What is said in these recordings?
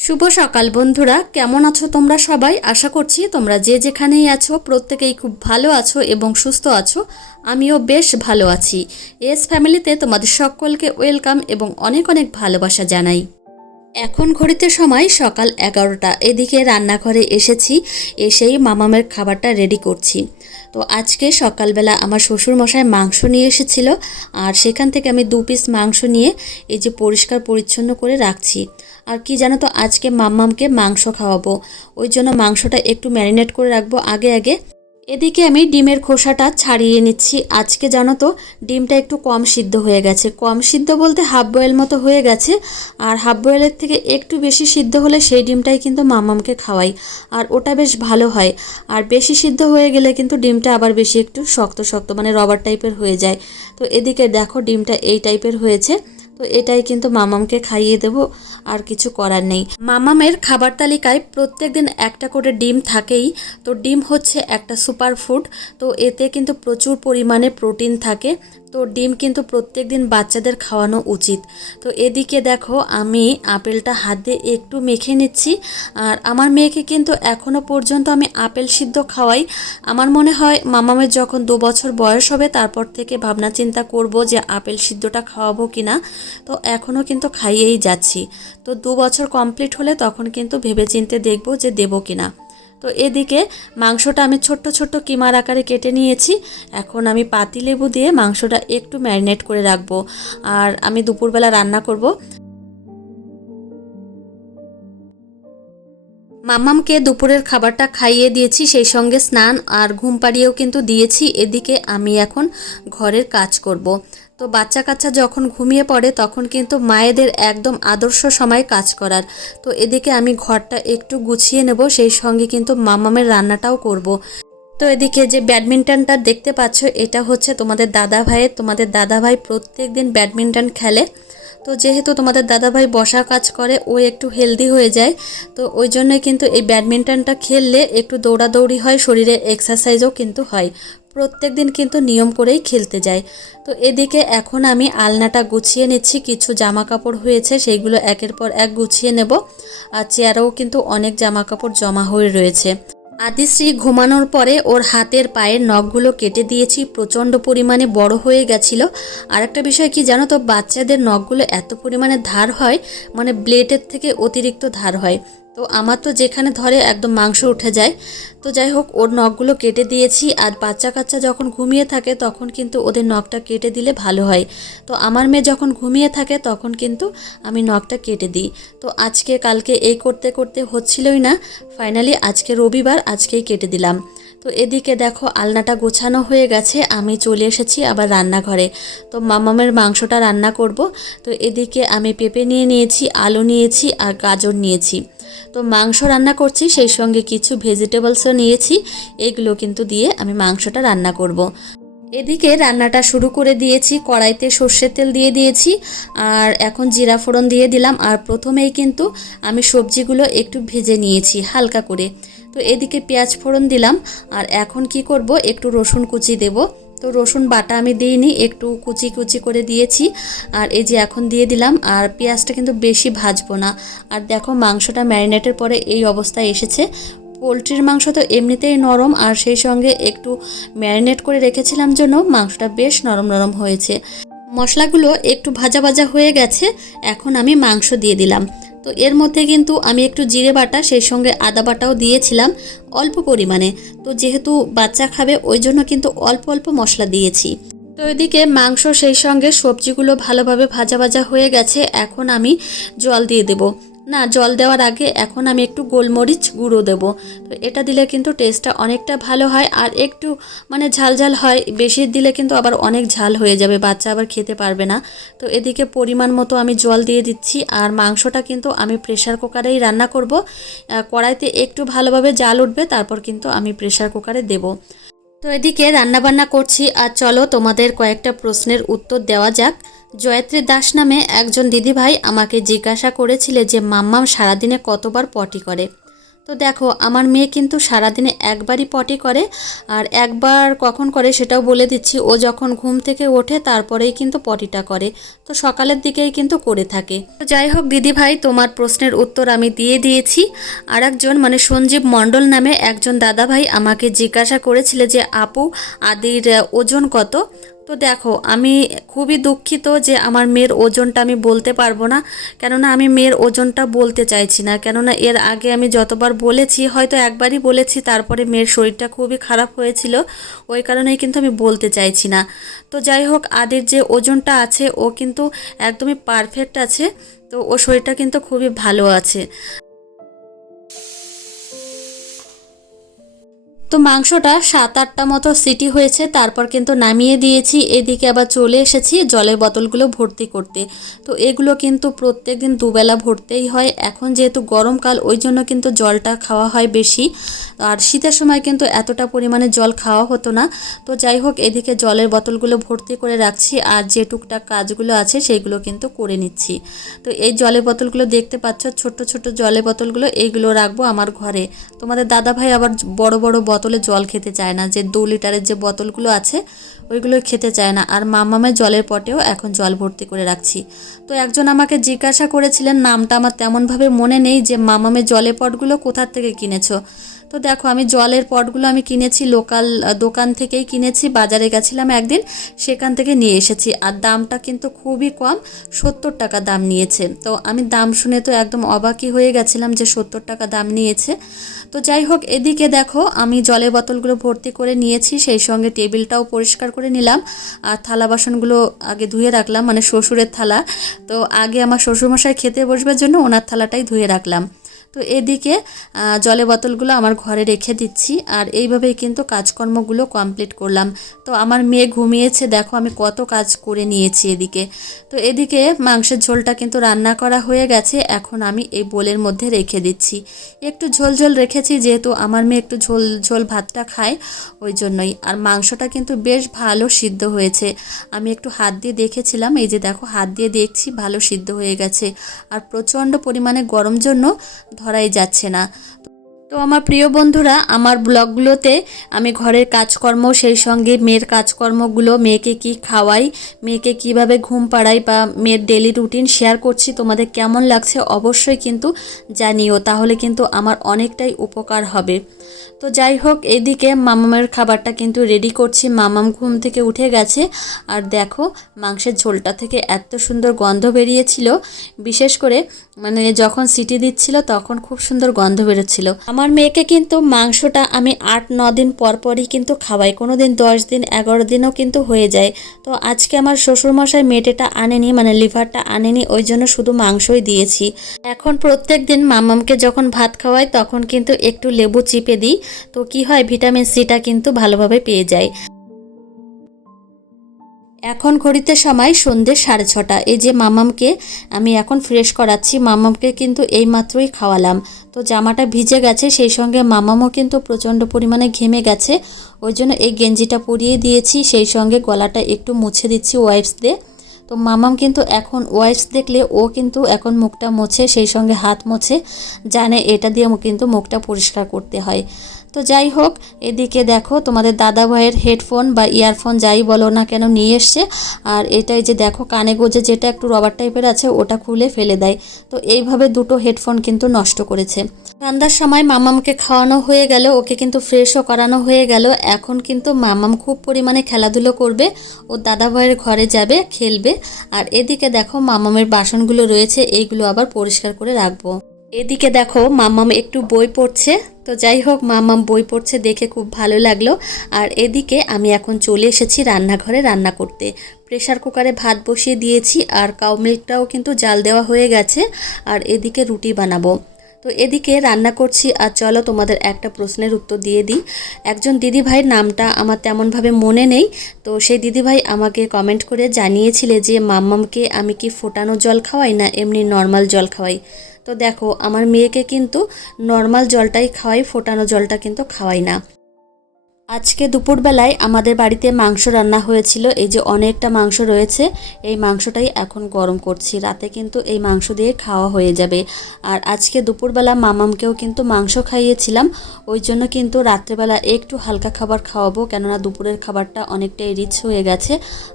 শুভ সকাল বন্ধুরা, কেমন আছো তোমরা সবাই? আশা করছি তোমরা যে যেখানেই আছো, প্রত্যেকেই খুব ভালো আছো এবং সুস্থ আছো। আমিও বেশ ভালো আছি। এস ফ্যামিলিতে তোমাদের সকলকে ওয়েলকাম এবং অনেক অনেক ভালোবাসা জানাই। এখন ঘড়িতে সময় সকাল এগারোটা, এদিকে রান্নাঘরে এসেছি, এসেই মামামের খাবারটা রেডি করছি। তো আজকে সকালবেলা আমার শ্বশুর মশাই মাংস নিয়ে এসেছিল, আর সেখান থেকে আমি দু পিস মাংস নিয়ে এই যে পরিষ্কার পরিচ্ছন্ন করে রাখছি। আর কি জানো তো, আজকে মাম্মামকে মাংস খাওয়াবো। ওই জন্য মাংসটা একটু ম্যারিনেট করে রাখব আগে আগে। এদিকে আমি ডিমের খোসাটা ছাড়িয়ে নিচ্ছি। আজকে জানো তো, ডিমটা একটু কম সিদ্ধ হয়ে গেছে। কম সিদ্ধ বলতে হাফ বয়েল মতো হয়ে গেছে। আর হাফ বয়েলের থেকে একটু বেশি সিদ্ধ হলে সেই ডিমটাই কিন্তু মামামকে খাওয়াই। আর ওটা বেশ ভালো হয়। আর বেশি সিদ্ধ হয়ে গেলে কিন্তু ডিমটা আবার বেশি একটু শক্ত শক্ত মানে রবার টাইপের হয়ে যায়। তো এদিকে দেখো ডিমটা এই টাইপের হয়েছে। তো এটাই কিন্তু মামামকে খাইয়ে দেব, আর কিছু করার নেই। মামামের খাবার তালিকায় প্রত্যেক দিন একটা করে ডিম থাকেই। তো ডিম হচ্ছে একটা সুপার ফুড তো এতে কিন্তু প্রচুর পরিমাণে প্রোটিন থাকে। তো ডিম কিন্তু প্রত্যেক দিন বাচ্চাদের খাওয়ানো উচিত। তো এদিকে দেখো, আমি আপেলটা হাত দিয়ে একটু মেখে নিচ্ছি। আর আমার মেয়েকে কিন্তু এখনও পর্যন্ত আমি আপেল সিদ্ধ খাওয়াই। আমার মনে হয় মামামের যখন দু বছর বয়স হবে, তারপর থেকে ভাবনা চিন্তা করব যে আপেল সিদ্ধটা খাওয়াবো কি না তো এখনও কিন্তু খাইয়েই যাচ্ছি। তো দু বছর কমপ্লিট হলে তখন কিন্তু ভেবেচিন্তে দেখব যে দেবো কি না তো এদিকে মাংসটা আমি ছোট্ট ছোট্ট কিমার আকারে কেটে নিয়েছি। এখন আমি পাতিলেবু দিয়ে মাংসটা একটু ম্যারিনেট করে রাখব। আর আমি দুপুরবেলা রান্না করব। মাম্মামকে দুপুরের খাবারটা খাইয়ে দিয়েছি, সেই সঙ্গে স্নান আর ঘুম পাড়িয়েও কিন্তু দিয়েছি। এদিকে আমি এখন ঘরের কাজ করব। তো বাচ্চা কাচ্চা যখন ঘুমিয়ে পড়ে, তখন কিন্তু মায়েদের একদম আদর্শ সময় কাজ করার। তো এদিকে আমি ঘরটা একটু গুছিয়ে নেব, সেই সঙ্গে কিন্তু মামামের রান্নাটাও করব। তো এদিকে যে ব্যাডমিন্টনটা দেখতে পাচ্ছ, এটা হচ্ছে তোমাদের দাদা ভাইয়ের তোমাদের দাদা ভাই প্রত্যেক দিন ব্যাডমিন্টন খেলে। তো যেহেতু তোমাদের দাদাভাই বসা কাজ করে, ও একটু হেলদি হয়ে যায়, তো ওই জন্যই কিন্তু এই ব্যাডমিন্টনটা খেললে একটু দৌড়াদৌড়ি হয়, শরীরে এক্সারসাইজও কিন্তু হয়। প্রত্যেক দিন কিন্তু নিয়ম করেই খেলতে যায় তো এদিকে এখন আমি আলনাটা গুছিয়ে নিচ্ছি, কিছু জামা কাপড় হয়েছে, সেইগুলো একের পর এক গুছিয়ে নেব। আর চেয়ারেও কিন্তু অনেক জামা কাপড় জমা হয়ে রয়েছে। আদিশ্রী ঘুমানোর পরে ওর হাতের পায়ের নখগুলো কেটে দিয়েছি, প্রচণ্ড পরিমাণে বড় হয়ে গেছিল। আর একটা বিষয় কি জানো তো, বাচ্চাদের নখগুলো এত পরিমাণে ধার হয় মানে ব্লেডের থেকে অতিরিক্ত ধার হয়। তো আমার তো যেখানে ধরে একদম মাংস উঠে যায়। তো যাই হোক, ওর নখগুলো কেটে দিয়েছি আর বাচ্চা কাচ্চা যখন ঘুমিয়ে থাকে তখন কিন্তু ওদের নখটা কেটে দিলে ভালো হয়। তো আমার মেয়ে যখন ঘুমিয়ে থাকে তখন কিন্তু আমি নখটা কেটে দিই। তো আজকে কালকে এই করতে করতে হচ্ছিলই না, ফাইনালি আজকে রবিবার, আজকেই কেটে দিলাম। তো এদিকে দেখো আলনাটা গোছানো হয়ে গেছে, আমি চলে এসেছি আবার রান্নাঘরে। তো মামামের মাংসটা রান্না করব। তো এদিকে আমি পেঁপে নিয়ে নিয়েছি, আলু নিয়েছি আর গাজর নিয়েছি। তো মাংস রান্না করছি, সেই সঙ্গে কিছু ভেজিটেবলসও নিয়েছি। এগুলো কিন্তু দিয়ে আমি মাংসটা রান্না করব। এদিকে রান্নাটা শুরু করে দিয়েছি, কড়াইতে সর্ষের তেল দিয়ে দিয়েছি, আর এখন জিরা ফোড়ন দিয়ে দিলাম, আর প্রথমেই কিন্তু আমি সবজিগুলো একটু ভেজে নিয়েছি হালকা করে। তো এদিকে পেঁয়াজ ফোড়ন দিলাম, আর এখন কি করব, একটু রসুন কুচি দেব। তো রসুন বাটা আমি দিইনি, একটু কুচি কুচি করে দিয়েছি। আর এই যে এখন দিয়ে দিলাম, আর পেঁয়াজটা কিন্তু বেশি ভাজবো না। আর দেখো মাংসটা ম্যারিনেটের পরে এই অবস্থায় এসেছে। পোলট্রির মাংস তো এমনিতেই নরম, আর সেই সঙ্গে একটু ম্যারিনেট করে রেখেছিলাম জন্য মাংসটা বেশ নরম নরম হয়েছে। মশলাগুলো একটু ভাজা ভাজা হয়ে গেছে, এখন আমি মাংস দিয়ে দিলাম। তো এর মধ্যে কিন্তু আমি একটু জিরে বাটা, সেই সঙ্গে আদা বাটাও দিয়েছিলাম অল্প পরিমাণে। তো যেহেতু বাচ্চা খাবে, ওই জন্য কিন্তু অল্প অল্প মশলা দিয়েছি। তো এদিকে মাংস, সেই সঙ্গে সবজিগুলো ভালোভাবে ভাজা ভাজা হয়ে গেছে, এখন আমি জল দিয়ে দেবো। না, জল দেওয়ার আগে এখন আমি একটু গোলমরিচ গুঁড়ো দেবো। তো এটা দিলে কিন্তু টেস্টটা অনেকটা ভালো হয় আর একটু মানে ঝাল ঝাল হয়। বেশি দিলে কিন্তু আবার অনেক ঝাল হয়ে যাবে, বাচ্চা আবার খেতে পারবে না। তো এদিকে পরিমাণ মতো আমি জল দিয়ে দিচ্ছি আর মাংসটা কিন্তু আমি প্রেশার কুকারেই রান্না করব। কড়াইতে একটু ভালোভাবে জাল উঠবে, তারপর কিন্তু আমি প্রেশার কুকারে দেব। তো এদিকে রান্নাবান্না করছি। আর চলো তোমাদের কয়েকটা প্রশ্নের উত্তর দেওয়া যাক। জয়ত্রী দাস নামে একজন দিদিভাই আমাকে জিজ্ঞাসা করেছিলে যে, মাম্মাম সারাদিনে কতবার পটি করে? তো দেখো, আমার মেয়ে কিন্তু সারাদিনে একবারই পটি করে আর একবার কখন করে সেটাও বলে দিচ্ছি, ও যখন ঘুম থেকে ওঠে তারপরেই কিন্তু পটিটা করে, তো সকালের দিকেই কিন্তু করে থাকে। তো যাই হোক দিদি ভাই তোমার প্রশ্নের উত্তর আমি দিয়ে দিয়েছি। আর একজন মানে সঞ্জীব মণ্ডল নামে একজন দাদা ভাই আমাকে জিজ্ঞাসা করেছিল যে, আপু, আদির ওজন কত? তো দেখো, আমি খুবই দুঃখিত যে আমার মেয়ের ওজনটা আমি বলতে পারব না, কেননা আমি মেয়ের ওজনটা বলতে চাইছি না। কেননা এর আগে আমি যতবার বলেছি, হয়তো একবারই বলেছি, তারপরে মেয়ের শরীরটা খুবই খারাপ হয়েছিল, ওই কারণেই কিন্তু আমি বলতে চাইছি না। তো যাই হোক, আদের যে ওজনটা আছে, ও কিন্তু একদমই পারফেক্ট আছে, তো ও শরীরটা কিন্তু খুবই ভালো আছে। তো মাংসটা সাত আটটা মতো সিটি হয়েছে, তারপর কিন্তু নামিয়ে দিয়েছি। এদিকে আবার চলে এসেছি জলের বোতলগুলো ভর্তি করতে। তো এগুলো কিন্তু প্রত্যেক দিন দুবেলা ভরতেই হয়। এখন যেহেতু গরমকাল ওই জন্য কিন্তু জলটা খাওয়া হয় বেশি। আর শীতের সময় কিন্তু এতটা পরিমাণে জল খাওয়া হতো না। তো যাই হোক, এদিকে জলের বোতলগুলো ভর্তি করে রাখছি আর যে টুকটাক কাজগুলো আছে সেইগুলো কিন্তু করে নিচ্ছি। তো এই জলের বোতলগুলো দেখতে পাচ্ছ ছোট ছোট জলের বোতলগুলো এইগুলো রাখব আমার ঘরে। তোমাদের দাদা ভাই আবার বড় বড় বোতলে জল খেতে চায় না, যে দু লিটারের যে বোতলগুলো আছে, ওইগুলো খেতে চায় না। আর মামামের জলের পটেও এখন জল ভর্তি করে রাখছি। তো একজন আমাকে জিজ্ঞাসা করেছিলেন, নামটা আমার তেমনভাবে মনে নেই যে মামামের জলের পটগুলো কোথার থেকে কিনেছো? তো দেখো, আমি জলের পটগুলো আমি কিনেছি লোকাল দোকান থেকেই কিনেছি, বাজারে গেছিলাম একদিন, সেখান থেকে নিয়ে এসেছি। আর দামটা কিন্তু খুবই কম, সত্তর টাকা দাম নিয়েছে। তো আমি দাম শুনে তো একদম অবাকই হয়ে গেছিলাম যে সত্তর টাকা দাম নিয়েছে। তো যাই হোক, এদিকে দেখো, আমি জলের বোতলগুলো ভর্তি করে নিয়েছি, সেই সঙ্গে টেবিলটাও পরিষ্কার করে নিলাম। আর থালা বাসনগুলো আগে ধুয়ে রাখলাম মানে শ্বশুরের থালা। তো আগে আমার শ্বশুরমশাই খেতে বসবার জন্য ওনার থালাটাই ধুয়ে রাখলাম। তো এদিকে জলের বোতলগুলো আমার ঘরে রেখে দিচ্ছি আর এইভাবেই কিন্তু কাজকর্মগুলো কমপ্লিট করলাম। তো আমার মেয়ে ঘুমিয়েছে, দেখো আমি কত কাজ করে নিয়েছি এদিকে। তো এদিকে মাংসের ঝোলটা কিন্তু রান্না করা হয়ে গেছে, এখন আমি এই বোলের মধ্যে রেখে দিচ্ছি। একটু ঝোল ঝোল রেখেছি, যেহেতু আমার মেয়ে একটু ঝোল ঝোল ভাতটা খায় ওই জন্যই। আর মাংসটা কিন্তু বেশ ভালো সিদ্ধ হয়েছে। আমি একটু হাত দিয়ে দেখেছিলাম, এই যে দেখো হাত দিয়ে দেখছি ভালো সিদ্ধ হয়ে গেছে। আর প্রচণ্ড পরিমাণে গরম জন্য ধরাই যাচ্ছে না। তো আমার প্রিয় বন্ধুরা, আমার ব্লগগুলোতে আমি ঘরের কাজকর্ম, সেই সঙ্গে মেয়ের কাজকর্মগুলো, মেয়েকে কি খাওয়াই, মেয়েকে কীভাবে ঘুম পাড়াই বা মেয়ের ডেলি রুটিন শেয়ার করছি, তোমাদের কেমন লাগছে অবশ্যই কিন্তু জানিও। তাহলে কিন্তু আমার অনেকটাই উপকার হবে। তো যাই হোক, এদিকে মামামের খাবারটা কিন্তু রেডি করছি। মামাম ঘুম থেকে উঠে গেছে। আর দেখো, মাংসের ঝোলটা থেকে এত সুন্দর গন্ধ বেরিয়েছিল। বিশেষ করে মানে যখন সিটি দিচ্ছিল, তখন খুব সুন্দর গন্ধ বেরোচ্ছিল। আমার মেয়েকে কিন্তু মাংসটা আমি আট, ন দিন পরপরই কিন্তু খাওয়াই। কোনো দিন দশ দিন, এগারো দিনও কিন্তু হয়ে যায়। তো আজকে আমার শ্বশুরমশাই মেটেটা আনেনি মানে লিভারটা আনেনি, ওই জন্য শুধু মাংসই দিয়েছি। এখন প্রত্যেক দিন মামামকে যখন ভাত খাওয়াই, তখন কিন্তু একটু লেবু চিপে দিই। তো কি হয়, ভিটামিন সিটা কিন্তু ভালোভাবে পেয়ে যায়। এখন ঘড়িতে সময় সন্ধ্যে সাড়ে ছটা। এই যে মামামকে আমি এখন ফ্রেশ করাচ্ছি, মামামকে কিন্তু এই মাত্রই খাওয়ালাম। তো জামাটা ভিজে গেছে, সেই সঙ্গে মামামও কিন্তু প্রচণ্ড পরিমাণে ঘেমে গেছে। ওই জন্য এই গেঞ্জিটা পরিয়ে দিয়েছি, সেই সঙ্গে গলাটা একটু মুছে দিচ্ছি ওয়াইপস দিয়ে। তো মামাম কিন্তু এখন ওয়াইপস দেখলে ও কিন্তু এখন মুখটা মোছে, সেই সঙ্গে হাত মোছে, জানে এটা দিয়ে কিন্তু মুখটা পরিষ্কার করতে হয়। তো যাই হোক, এদিকে দেখো তোমাদের দাদা ভাইয়ের হেডফোন বা ইয়ারফোন যাই বলো না কেন নিয়ে এসছে। আর এটাই যে দেখো, কানে গোজে যেটা একটু রবার টাইপের আছে, ওটা খুলে ফেলে দেয়। তো এইভাবে দুটো হেডফোন কিন্তু নষ্ট করেছে। ঠান্ডার সময় মামামকে খাওয়ানো হয়ে গেল, ওকে কিন্তু ফ্রেশও করানো হয়ে গেল। এখন কিন্তু মামাম খুব পরিমাণে খেলাধুলো করবে, ও দাদা ভাইয়ের ঘরে যাবে, খেলবে। আর এদিকে দেখো মামামের বাসনগুলো রয়েছে, এইগুলো আবার পরিষ্কার করে রাখব। এদিকে দেখো মামাম একটু বই পড়ছে। তো যাই হোক মামাম বই পড়ছে দেখে খুব ভালো লাগল। আর এদিকে আমি এখন চলে এসেছি রান্নাঘরে রান্না করতে। প্রেসার কুকারে ভাত বসিয়ে দিয়েছি আর কাউ মিল্কটাও কিন্তু জাল দেওয়া হয়ে গেছে আর এদিকে রুটি বানাবো। তো এদিকে রান্না করছি আর চলো তোমাদের একটা প্রশ্নের উত্তর দিয়ে দিই। একজন দিদিভাইয়ের নামটা আমার তেমনভাবে মনে নেই। তো সেই দিদিভাই আমাকে কমেন্ট করে জানিয়েছিলে যে মাম্মামকে আমি কি ফোটানো জল খাওয়াই না এমনি নর্মাল জল খাওয়াই। তো দেখো আমার মেয়েকে কিন্তু নর্মাল জলটাই খাওয়াই ফোটানো জলটা কিন্তু খাওয়াই না। আজকে দুপুরবেলায় আমাদের বাড়িতে মাংস রান্না হয়েছিল। এই যে অনেকটা মাংস রয়েছে, এই মাংসটাই এখন গরম করছি। রাতে কিন্তু এই মাংস দিয়ে খাওয়া হয়ে যাবে। আর আজকে দুপুরবেলা মামামকেও কিন্তু মাংস খাইয়েছিলাম। ওই জন্য কিন্তু রাত্রেবেলা একটু হালকা খাবার খাওয়াবো, কেননা দুপুরের খাবারটা অনেকটাই রিচ হয়ে গেছে।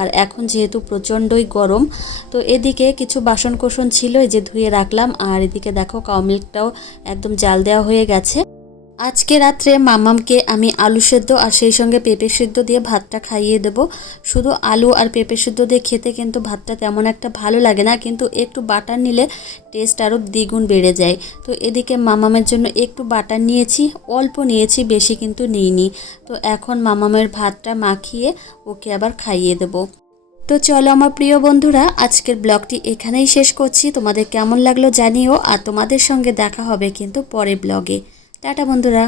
আর এখন যেহেতু প্রচণ্ডই গরম, তো এদিকে কিছু বাসন কোসন ছিল, এই যে ধুয়ে রাখলাম। আর এদিকে দেখো কাউ মিল্কটাও একদম জাল দেওয়া হয়ে গেছে। আজকে রাত্রে মামামকে আমি আলু সেদ্ধ আর সেই সঙ্গে পেঁপে সেদ্ধ দিয়ে ভাতটা খাইয়ে দেব। শুধু আলু আর পেঁপে সেদ্ধ দিয়ে খেতে কিন্তু ভাতটা তেমন একটা ভালো লাগে না, কিন্তু একটু বাটার নিলে টেস্ট আরও দ্বিগুণ বেড়ে যায়। তো এদিকে মামামের জন্য একটু বাটার নিয়েছি, অল্প নিয়েছি, বেশি কিন্তু নিইনি। তো এখন মামামের ভাতটা মাখিয়ে ওকে আবার খাইয়ে দেবো। তো চলো আমার প্রিয় বন্ধুরা, আজকের ব্লগটি এখানেই শেষ করছি। তোমাদের কেমন লাগল জানিও, আর তোমাদের সঙ্গে দেখা হবে কিন্তু পরের ব্লগে। টাটা বন্ধুরা।